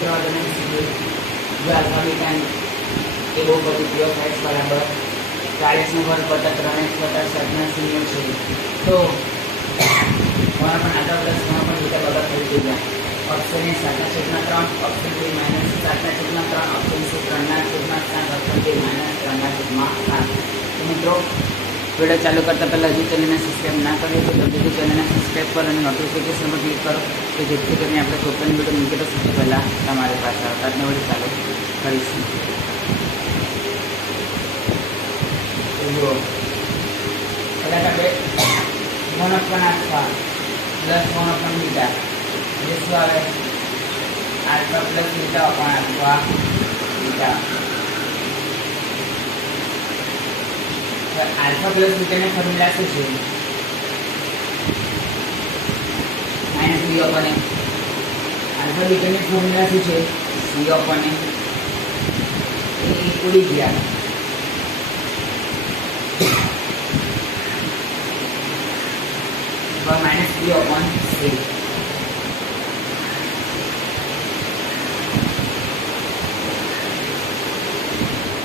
મિત્રો તમે શીખ્યું જો આલ્ફા બીટા એ બહુ બધું p of x બરાબર 40 નો વર્ગ વત્તા 3x વત્તા 7 ના શૂન્ય છે તો કોણ પણ આગળ પ્લસ કોણ પણ બીટા બરાબર થઈ જાય ઓપ્શન એ 7 ના છેદમાં 3 ઓપ્શન બી માઈનસ 7 ના છેદમાં 3 ઓપ્શન સી 3 ના છેદમાં 7 ઓપ્શન ડી માઈનસ 3 ના છેદમાં 7 તો મિત્રો વિડીયો ચાલુ કરતા પહેલાં હજી ચેનલને સબસ્ક્રાઈબ ના કરીએ તો જલ્દીથી ચેનલને સબસ્ક્રાઈબ કરો અને નોટિફિકેશન પર ક્લિક કરો કે જેથી કરીને આપણે કોઈ પણ વિડીયો મૂકીએ તો સૌથી પહેલાં તમારી પાસે આવતા આજનો વિડીયો ચાલુ કરીશું. જુઓ પહેલાં આપણે મોનોપન આલ્ફા પ્લસ મોનોપન બીટા જે શું આવે alpha plus beta upon alpha beta alpha plus બીટાની ફોર્મ્યુલા શું છે minus B upon A alpha બીટાની ફોર્મ્યુલા શું છે સી અપોન એ ઉડી ગયા માઇનસ બી અપોન સી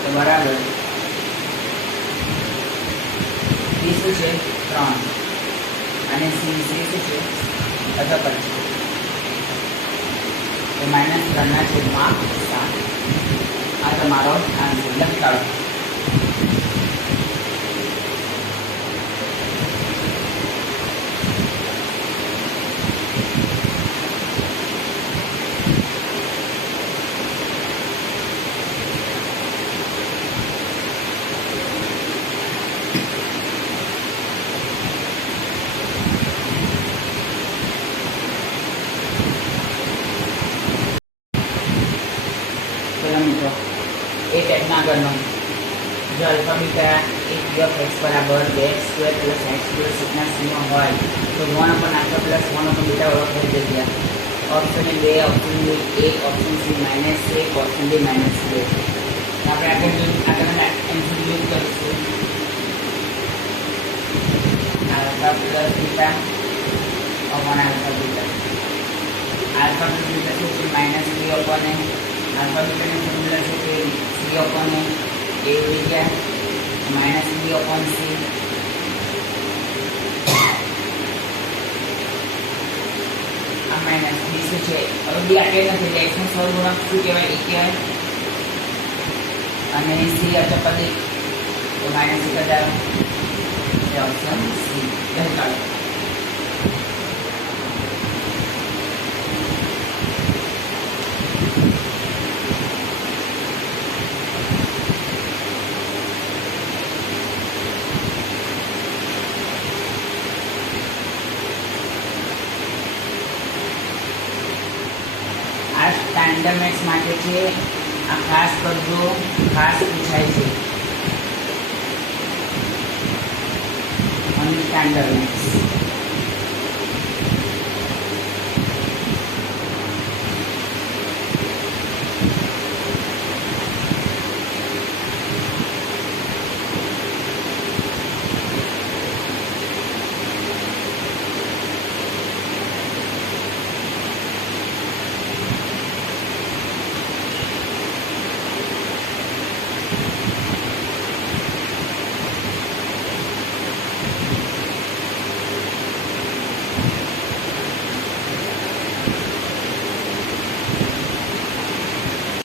તો બરાબર સી શું છે 3 અને સી શું છે અધકર છે તો માઇનસ 3 ના છેદમાં 7 આ તમારો આન્સર લખી કાઢો. મિત્રો એ ટાઈપના આગળનો જો alpha beta A p of x બરાબર 2x² + x² ના સીમા હોય તો 1 upon alpha plus 1 upon beta ઓળખ થઈ જગ્યા option A 2 option B 1 option C -1 option D -2 આપણે આગળના એમસીક્યુ યુઝ કરીશું. Alpha plus beta upon alpha beta alpha plus beta શું છે -3 upon a आल्फा बीटा की फॉर्मूला से c अपॉन a उड़ी गया माइनस b अपॉन c आ माइनस b શું છે હવે b આટલે નથી એટલે x નો સહગુણક શું કહેવાય a કહેવાય અને c અચપદી તો માઈનસ 1000 એ ઓપ્શન c લખી કાઢો. સ્ટાન્ડર્ડ મેથ્સ માટે છે આ ખાસ કરજો ખાસ પૂછાય છે અને સ્ટાન્ડર્ડ મેથ્સ